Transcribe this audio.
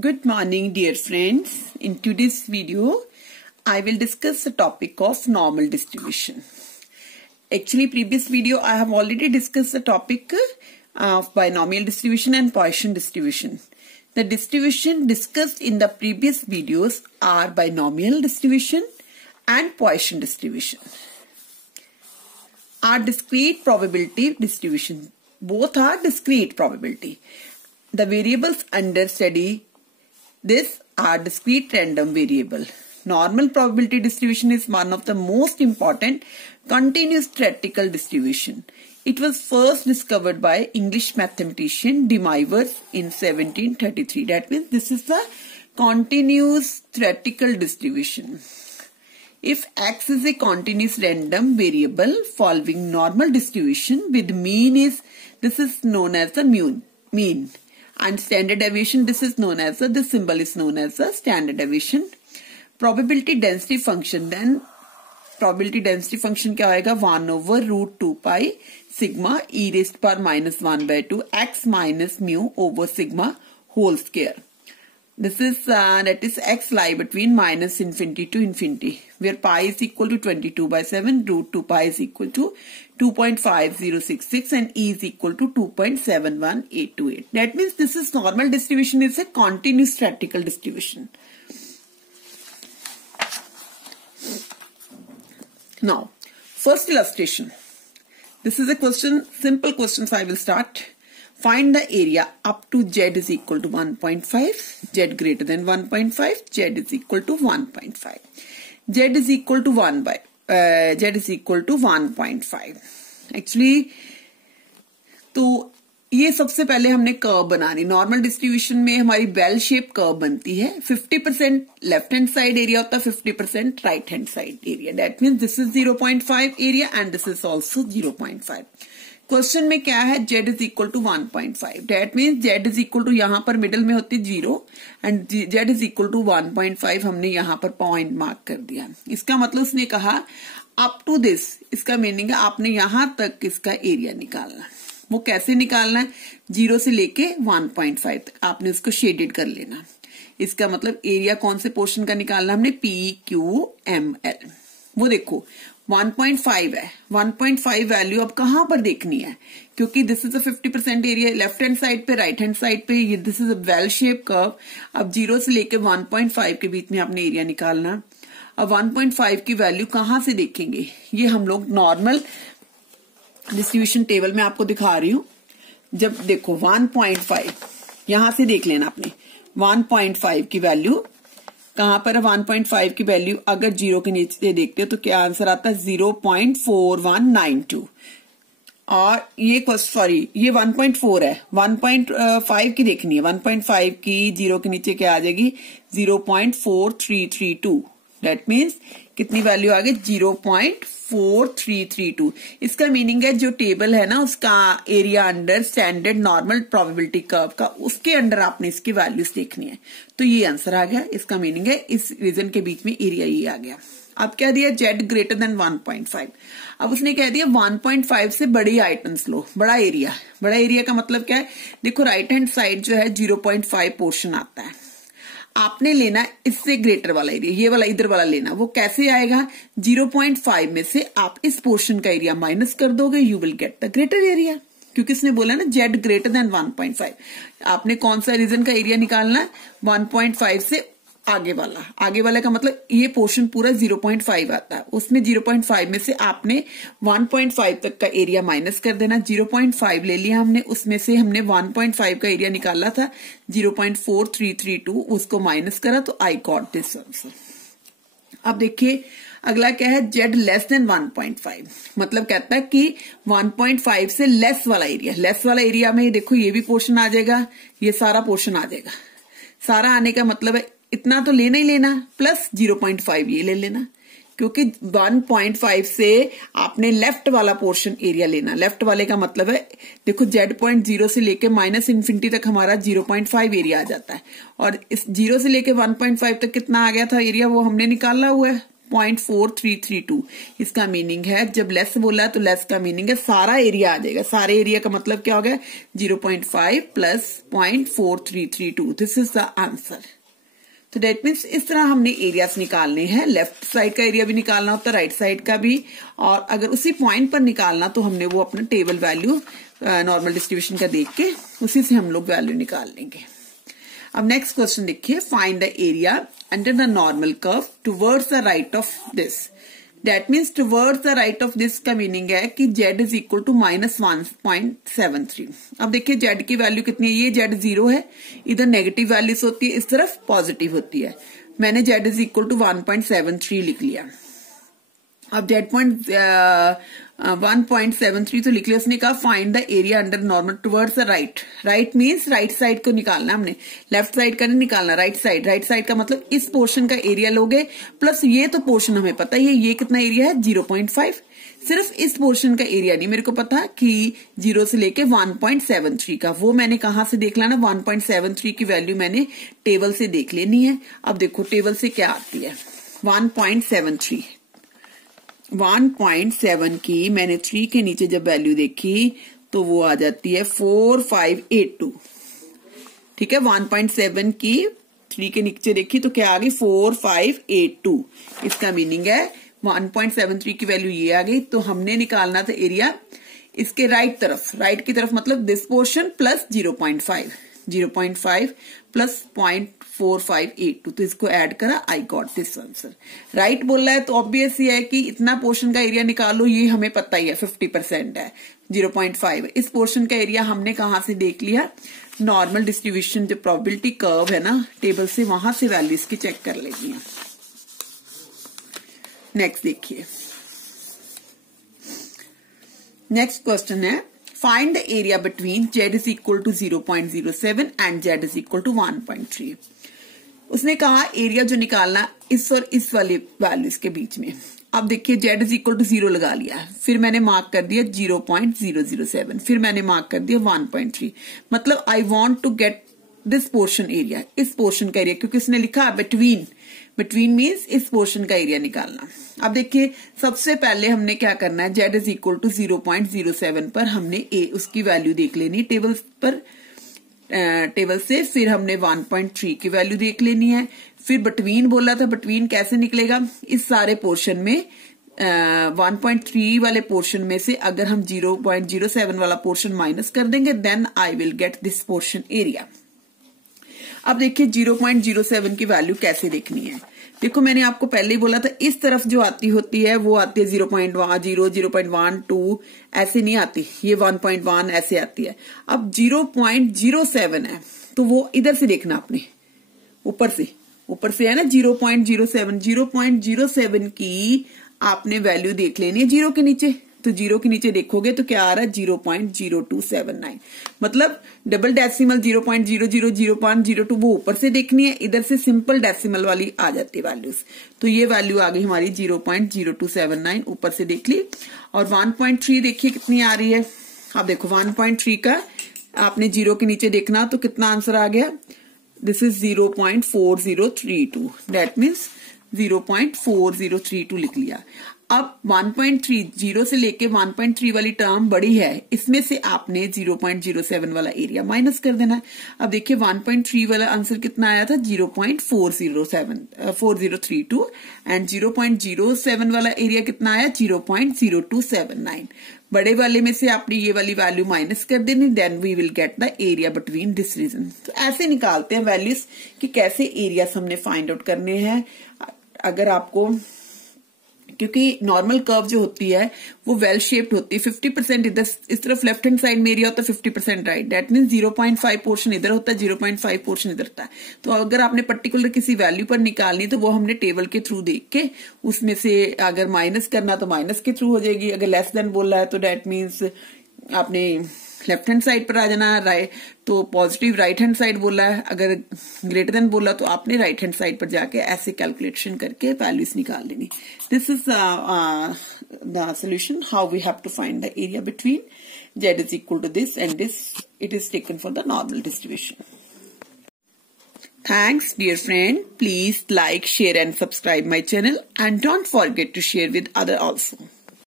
Good morning, dear friends. In today's video, I will discuss the topic of normal distribution. Actually, previous video I have already discussed the topic of binomial distribution and Poisson distribution. The distribution discussed in the previous videos are binomial distribution and Poisson distribution. Are discrete probability distribution. Both are discrete probability. The variables under study this are discrete random variable. Normal probability distribution is one of the most important continuous theoretical distribution. It was first discovered by English mathematician de Moivre in 1733. That means this is the continuous theoretical distribution. If X is a continuous random variable following normal distribution with mean this is known as the mean. And standard deviation, this symbol is known as the standard deviation. Probability density function, then probability density function क्या होएगा 1 over root 2 pi sigma e raised to power minus 1 by 2 x minus mu over sigma whole square. This is that is x lie between minus infinity to infinity, where pi is equal to 22 by 7, root 2 pi is equal to 2.5066 and e is equal to 2.71828. That means this is normal distribution is a continuous theoretical distribution. Now, first illustration. This is a question, simple question, so I will start. Find the area up to z is equal to 1.5, z greater than 1.5, z is equal to 1.5. Z is equal to 1.5. Actually, तो ये सबसे पहले हमने curve बनानी. Normal distribution में हमारी bell shape curve बनती है. 50% लेफ्ट हैंड साइड एरिया होता है, 50% right hand side area. That means this is 0.5 area and this is also 0.5. Question में क्या है, z is equal to 1.5. That means z is equal to यहाँ पर middle में होती 0 and z is equal to 1.5 हमने यहाँ पर पॉइंट मार्क कर दिया. इसका मतलब उसने कहा अप टू दिस, इसका मीनिंग है आपने यहां तक इसका एरिया निकालना. वो कैसे निकालना है, 0 से लेके 1.5 तक आपने उसको शेडेड कर लेना. इसका मतलब एरिया कौन से पोर्शन का निकालना हमने, PQML. वो देखो 1.5 है. 1.5 वैल्यू अब कहां पर देखनी है, क्योंकि this is a 50% area left hand side पे, राइट हैंड साइड पे this is a well shape curve. अब 0 से लेके 1.5 के बीच में आपने एरिया निकालना. अब 1.5 की वैल्यू कहां से देखेंगे, ये हम लोग नॉर्मल डिस्ट्रीब्यूशन टेबल में आपको दिखा रही हूं. जब देखो 1.5 यहां से देख लेना आपने. 1.5 की वैल्यू कहां पर है, 1.5 की वैल्यू अगर 0 के नीचे देखते हो तो क्या आंसर आता है 0.4192. और ये ये 1.4 है. 1.5 की देखनी है. 1.5 की 0 के नीचे क्या आ जाएगी 0.4332. दैट मीन्स कितनी वैल्यू आ गई 0.4332. इसका मीनिंग है जो टेबल है ना उसका area under standard normal probability curve का, उसके अंडर आपने इसकी वैल्यूज देखनी है. तो ये आंसर आ गया. इसका मीनिंग है इस रीजन के बीच में एरिया ये आ गया. अब क्या दिया, z ग्रेटर देन 1.5. अब उसने कह दिया 1.5 से बड़ी आइटम्स लो, बड़ा एरिया. बड़ा एरिया का मतलब क्या है, देखो राइट हैंड साइड जो है 0.5 पोर्शन आता है. आपने लेना इससे ग्रेटर वाला एरिया, ये वाला इधर वाला लेना. वो कैसे आएगा, 0.5 में से आप इस पोर्शन का एरिया माइनस कर दोगे, you will get the greater area. क्योंकि इसने बोला ना z ग्रेटर देन 1.5. आपने कौन सा रीजन का एरिया निकालना है, 1.5 से आगे वाला का मतलब ये पोर्शन पूरा 0.5 आता है. उसमें 0.5 में से आपने 1.5 तक का एरिया माइनस कर देना. 0.5 ले लिया हमने, उसमें से हमने 1.5 का एरिया निकाला था 0.4332, उसको माइनस करा तो आई गॉट दिस आंसर. अब देखिए अगला क्या है, z लेस देन 1.5. मतलब कहता है कि 1.5 से लेस वाला एरिया में देखो ये भी पोर्शन आ जाएगा, ये सारा पोर्शन आ जाएगा. सारा आने का मतलब है इतना तो लेना ही लेना, प्लस 0.5 ये ले लेना. क्योंकि 1.5 से आपने लेफ्ट वाला पोर्शन एरिया लेना. लेफ्ट वाले का मतलब है देखो z.0 से लेके माइनस इन्फिनिटी तक हमारा 0.5 एरिया आ जाता है. और इस 0 से लेके 1.5 तक कितना आ गया था एरिया, वो हमने निकाला हुआ है 0.4332। इसका मीनिंग है जब लेस बोला है तो लेस का मीनिंग है सारा एरिया आ जाएगा। सारे एरिया का मतलब क्या हो गया 0.5 plus 0.4332। This is the answer. तो डेट मीन्स इस तरह हमने एरियाज निकालने हैं। लेफ्ट साइड का एरिया भी निकालना होता है, राइट साइड का भी, और अगर उसी पॉइंट पर निकालना तो हमने वो अपना टेबल वैल्यू नॉर्मल डिस्ट्रीब्यूशन का देख के उसी से हम लोग वैल्यू निकाल लेंगे। अब नेक्स्ट क्वेश्चन देखिए, find the area under the normal curve towards the right of this. That means towards the right of this का मीनिंग है कि z इज इक्वल टू -1.73। अब देखिए z की वैल्यू कितनी है, ये z 0 है, इधर नेगेटिव वैल्यूज होती है, इस तरफ पॉजिटिव होती है। मैंने z इज इक्वल टू 1.73 लिख लिया। अब z 1.73 तो लिख लिया। उसने कहा find the area under normal towards the right. Right means right side को निकालना हमने, लेफ्ट साइड का नहीं निकालना, राइट साइड। राइट साइड का मतलब इस पोर्शन का एरिया लोगे प्लस ये तो पोर्शन हमें पता ही है, ये कितना एरिया है 0.5। सिर्फ इस पोर्शन का एरिया नहीं मेरे को पता कि 0 से लेके 1.73 का, वो मैंने कहां से देख लेना, 1.73 की वैल्यू मैंने टेबल से देख लेनी है। अब देखो टेबल से क्या आती है, 1.73 1.7 की मैंने 3 के नीचे जब वैल्यू देखी तो वो आ जाती है 4582। ठीक है, 1.7 की 3 के नीचे देखी तो क्या आ गई 4582। इसका मीनिंग है 1.73 की वैल्यू ये आ गई। तो हमने निकालना था एरिया इसके राइट तरफ, राइट की तरफ मतलब दिस पोर्शन प्लस 0.5 प्लस 0.4582। तो इसको ऐड करा, I got this answer. Right बोल रहा है तो ऑब्वियस ये है कि इतना पोर्शन का एरिया निकालो, ये हमें पता ही है 50% है, 0.5। इस पोर्शन का एरिया हमने कहां से देख लिया, नॉर्मल डिस्ट्रीब्यूशन जो प्रोबेबिलिटी कर्व है ना टेबल से, वहां से वैल्यूज की चेक कर लेनी है। नेक्स्ट देखिए, नेक्स्ट क्वेश्चन है find the area between z is equal to 0.07 and z is equal to 1.3। उसने कहा एरिया जो निकालना इस और इस वाले वैल्यूज के बीच में। अब देखिए z इज इक्वल टू 0 लगा लिया, फिर मैंने मार्क कर दिया 0.007, फिर मैंने मार्क कर दिया 1.3। मतलब I want to get this portion area, इस पोर्शन का एरिया, क्योंकि उसने लिखा बिटवीन, बिटवीन मीन्स इस पोर्शन का एरिया निकालना। अब देखिए सबसे पहले हमने क्या करना है, z इज इक्वल टू 0.07 पर हमने उसकी वैल्यू देख लेनी टेबल पर, टेबल से। फिर हमने 1.3 की वैल्यू देख लेनी है। फिर बिटवीन बोला था, बिटवीन कैसे निकलेगा, इस सारे पोर्शन में 1.3 वाले पोर्शन में से अगर हम 0.07 वाला पोर्शन माइनस कर देंगे then I will get this portion area. अब देखिए 0.07 की वैल्यू कैसे देखनी है। देखो मैंने आपको पहले ही बोला था इस तरफ जो आती होती है वो आती है 0.10, 0.12 ऐसे नहीं आती, ये 1.1 ऐसे आती है। अब 0.07 है तो वो इधर से देखना आपने, ऊपर से है ना 0.07, 0.07 की आपने वैल्यू देख लेनी है 0 के नीचे। तो 0 के नीचे देखोगे तो क्या आ रहा है 0.0279, मतलब डबल डेसिमल 0.00, वो ऊपर से देखनी है, इधर से सिंपल डेसिमल वाली आ जाती है वैल्यूज। तो ये वैल्यू आ गई हमारी 0.0279, ऊपर से देख ली। और 1.3 देखिए कितनी आ रही है। अब देखो 1.3 का आपने 0 के नीचे देखना तो कितना आंसर आ गया, दिस इज 0.4032, दैट मीन्स 0.4032 लिख लिया। अब 1.3 0 से लेके 1.3 वाली टर्म बड़ी है, इसमें से आपने 0.07 वाला एरिया माइनस कर देना है। अब देखिए 1.3 वाला आंसर कितना आया था 0.4032 एंड 0.07 वाला एरिया कितना आया 0.0279। बड़े वाले में से आपने ये वाली वैल्यू माइनस कर देनी, then we will get the area between this region. तो ऐसे निकालते हैं वैल्यूज कि कैसे एरियाज हमने फाइंड आउट करने हैं। अगर आपको, क्योंकि नॉर्मल कर्व जो होती है वो वेल शेप्ड होती है, 50% इधर इस तरफ लेफ्ट हैंड साइड में एरिया होता है, 50% राइट, दैट मीन्स 0.5 पोर्शन इधर होता है, 0.5 पोर्शन इधर होता है। तो अगर आपने पर्टिकुलर किसी वैल्यू पर निकालनी तो वो हमने टेबल के थ्रू देख के उसमें से अगर माइनस करना तो माइनस के थ्रू हो जाएगी, अगर लेस देन बोल रहा है तो दैट मीन्स आपने लेफ्ट हैंड साइड पर आ जाना, राइट तो पॉजिटिव राइट हैंड साइड बोला है, अगर ग्रेटर देन बोला तो आपने राइट हैंड साइड पर जाके ऐसे कैलकुलेशन करके वैल्यूज निकाल लेनी। This is the solution how we have to find the area between z is equal to this and this, it is taken for the normal distribution. Thanks, dear friend. Please like, share and subscribe my channel and don't forget to share with others also.